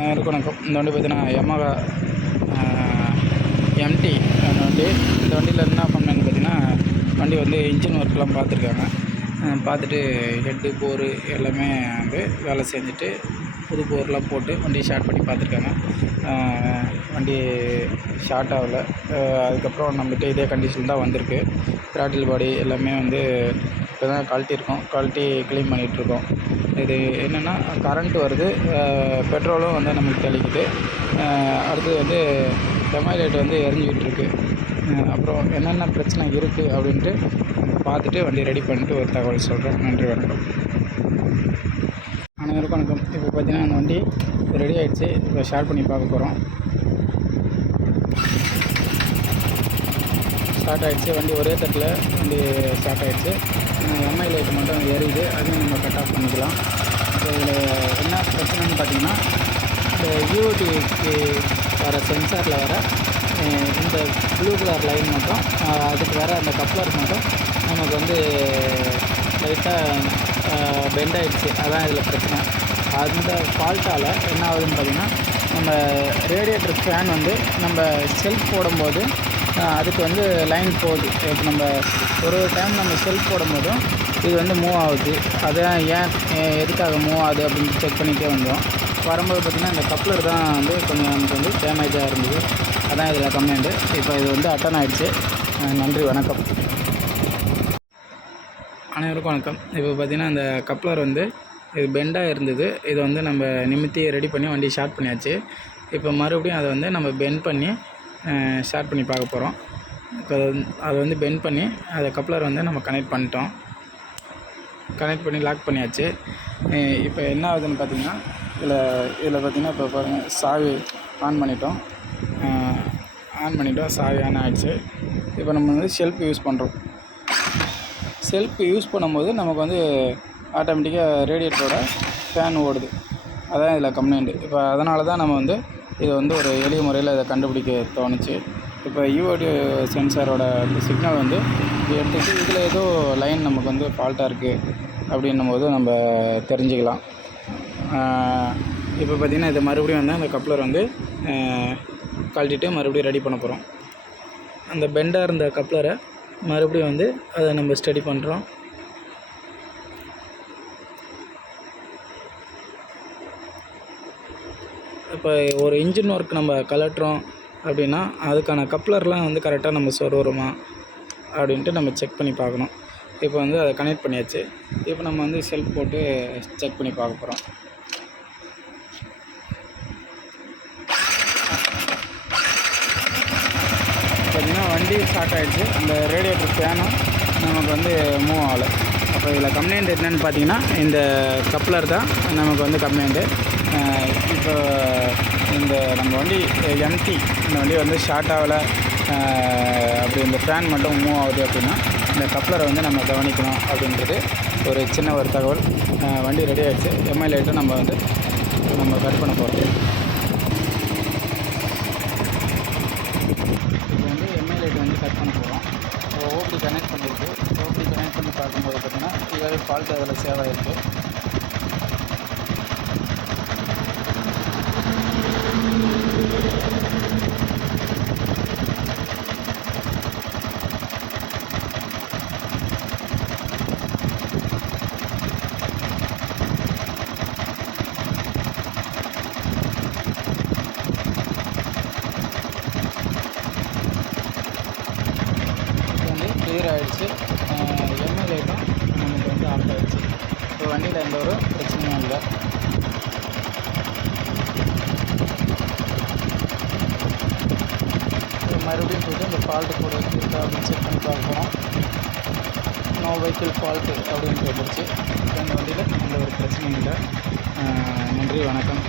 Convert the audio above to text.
அனைவருக்கும் வணக்கம். இந்த வண்டி பார்த்தீங்கன்னா யமஹா எம்டி அந்த வண்டி. இந்த வண்டியில் என்ன பண்ணேன்னு பார்த்தீங்கன்னா, வண்டி வந்து இன்ஜின் ஒர்க்லாம் பார்த்துருக்காங்க. பார்த்துட்டு ஹெட்டு போரு எல்லாமே வந்து வேலை செஞ்சுட்டு புது போர்லாம் போட்டு வண்டி ஸ்டார்ட் பண்ணி பார்த்துருக்காங்க. வண்டி ஸ்டார்ட் ஆகலை. அதுக்கப்புறம் நம்மகிட்ட இதே கண்டிஷன் தான் வந்திருக்கு. த்ராட்டில் பாடி எல்லாமே வந்து இப்போ தான் கழட்டியிருக்கோம். கழட்டி க்ளீன் பண்ணிகிட்ருக்கோம். இது என்னென்னா, கரண்ட் வருது, பெட்ரோலும் வந்து நமக்கு தெளிக்குது. அடுத்தது வந்து லைட் வந்து எரிஞ்சிக்கிட்டு அப்புறம் என்னென்ன பிரச்சனை இருக்குது அப்படின்ட்டு பார்த்துட்டு வண்டி ரெடி பண்ணிட்டு ஒரு தகவல் சொல்கிறேன். நன்றி, வணக்கம். அனைவருக்கும் வணக்கம். இப்போ பார்த்தீங்கன்னா அந்த வண்டி ரெடி ஆகிடுச்சு. இப்போ ஷேர் பண்ணி பார்க்க போகிறோம். ஸ்டார்ட் ஆகிடுச்சு. வண்டி ஒரே தட்டில் வண்டி ஸ்டார்ட் ஆகிடுச்சு. எம்ஐ லைட் மட்டும் எரியுது, அதையும் நம்ம கட் ஆஃப் பண்ணிக்கலாம். இப்போ இதில் என்ன பிரச்சனைன்னு பார்த்தீங்கன்னா, இந்த யூஓடிக்கு வர சென்சாரில் வர இந்த ப்ளூ கலர் லைன் மட்டும், அதுக்கு வர அந்த கப்ளர் மட்டும் நமக்கு வந்து லைட்டாக பெண்ட் ஆகிடுச்சு. அதான் இதில் பிரச்சனை. அந்த ஃபால்ட்டால் என்ன ஆகுதுன்னு பார்த்திங்கன்னா, நம்ம ரேடியேட்டர் ஃபேன் வந்து நம்ம செல்ஃப் போடும்போது அதுக்கு வந்து லைன் போகுது. இப்போ நம்ம ஒரு டைம் நம்ம செல்ஃப் போடும்போதும் இது வந்து மூவ் ஆகுது. அதான் ஏன் எதுக்காக மூவ் ஆகுது அப்படின்னு செக் பண்ணிகிட்டே வந்தோம். வரும்போது பார்த்திங்கன்னா இந்த கப்ளர் தான் வந்து கொஞ்சம் நமக்கு வந்து டேமேஜாக இருந்தது. அதான் இதில் கம்ப்ளைண்ட்டு. இப்போ இது வந்து அட்டன் ஆகிடுச்சு. நன்றி, வணக்கம். அனைவருக்கும் வணக்கம். இப்போ பார்த்திங்கன்னா இந்த கப்ளர் வந்து இது பெண்டாக இருந்தது. இதை வந்து நம்ம நிமித்தி ரெடி பண்ணி வண்டி ஸ்டார்ட் பண்ணியாச்சு. இப்போ மறுபடியும் அதை வந்து நம்ம பெண்ட் பண்ணி ஸ்டார்ட் பண்ணி பார்க்க போகிறோம். இப்போ அதை வந்து பெண்ட் பண்ணி அதை கப்ளர் வந்து நம்ம கனெக்ட் பண்ணிட்டோம். கனெக்ட் பண்ணி லாக் பண்ணியாச்சு. இப்போ என்ன ஆகுதுன்னு பார்த்திங்கன்னா, இதில் பார்த்திங்கன்னா இப்போ பாருங்கள், சாவி ஆன் பண்ணிட்டோம். சாவி ஆன் ஆகிடுச்சு. இப்போ நம்ம வந்து செல்ஃப் யூஸ் பண்ணுறோம். செல்ஃப் யூஸ் பண்ணும்போது நமக்கு வந்து ஆட்டோமேட்டிக்காக ரேடியேட்டரோட ஃபேன் ஓடுது. அதான் இதில் கம்ப்ளைண்ட்டு. இப்போ அதனால தான் நம்ம வந்து இது வந்து ஒரு எளிய முறையில் இதை கண்டுபிடிக்க தோணுச்சு. இப்போ யூஓடி சென்சாரோட சிக்னல் வந்து எடுத்துகிட்டு இதில் ஏதோ லைன் நமக்கு வந்து ஃபால்ட்டாக இருக்குது அப்படின்னும் போது நம்ம தெரிஞ்சுக்கலாம். இப்போ பார்த்திங்கன்னா இது மறுபடியும் வந்து அந்த கப்ளர் வந்து கழட்டிட்டு மறுபடியும் ரெடி பண்ண போகிறோம். அந்த பெண்டாக இருந்த கப்ளரை மறுபடியும் வந்து அதை நம்ம ஸ்டடி பண்ணுறோம். இப்போ ஒரு இன்ஜின் ஒர்க் நம்ம கலட்டுறோம் அப்படின்னா அதுக்கான கப்ளர்லாம் வந்து கரெக்டாக நம்ம சொருகிறோமா அப்படின்ட்டு நம்ம செக் பண்ணி பார்க்கணும். இப்போ வந்து அதை கனெக்ட் பண்ணியாச்சு. இப்போ நம்ம வந்து செல்ஃப் போட்டு செக் பண்ணி பார்க்க போகிறோம். பார்த்திங்கன்னா வண்டி ஸ்டார்ட் ஆகிடுச்சு. அந்த ரேடியேட்டர் ஃபேனும் நமக்கு வந்து மூவ் ஆகலை. அப்போ இதில் கம்ப்ளைண்ட் என்னென்னு பார்த்தீங்கன்னா, இந்த கப்ளர் தான் நமக்கு வந்து கம்ப்ளைண்ட்டு. இப்போ இந்த நம்ம வண்டி எம்டி, இந்த வண்டி வந்து ஸ்டார்ட் ஆகலை, அப்படி இந்த ஃபேன் மட்டும் மூவ் ஆகுது அப்படின்னா இந்த கப்ளரை வந்து நம்ம கவனிக்கணும் அப்படின்றது ஒரு சின்ன ஒரு தகவல். வண்டி ரெடி ஆகிடுச்சு. எம்ஐ லைட்டை நம்ம கட் பண்ண போகிறது. இப்போ வந்து எம்ஐ லைட் வந்து கட் பண்ண போகிறோம். ஓபி கனெக்ட் பண்ணியிருக்கு. ஓபி கனெக்ட் பண்ணி பார்க்கும்போது பார்த்திங்கன்னா ஏதாவது ஃபால்ட் அதில் சேவ் ஆகிருக்கு. கிளியர் ஆகிடுச்சு. எம்ஐ லைட்டும் நமக்கு வந்து ஆஃப் ஆகிடுச்சு. இப்போ வண்டியில் எந்த ஒரு பிரச்சனையும் இல்லை. மறுபடியும் போய்ட்டு இந்த ஃபால்ட்டு கூட இருக்கா அப்படின்னு செக் பண்ணி பார்க்குறோம். நோ வெஹிக்கிள் ஃபால்ட்டு அப்படின்னு போட்டுருச்சு. இந்த வண்டியில் எந்த ஒரு பிரச்சனையும் இல்லை. நன்றி, வணக்கம்.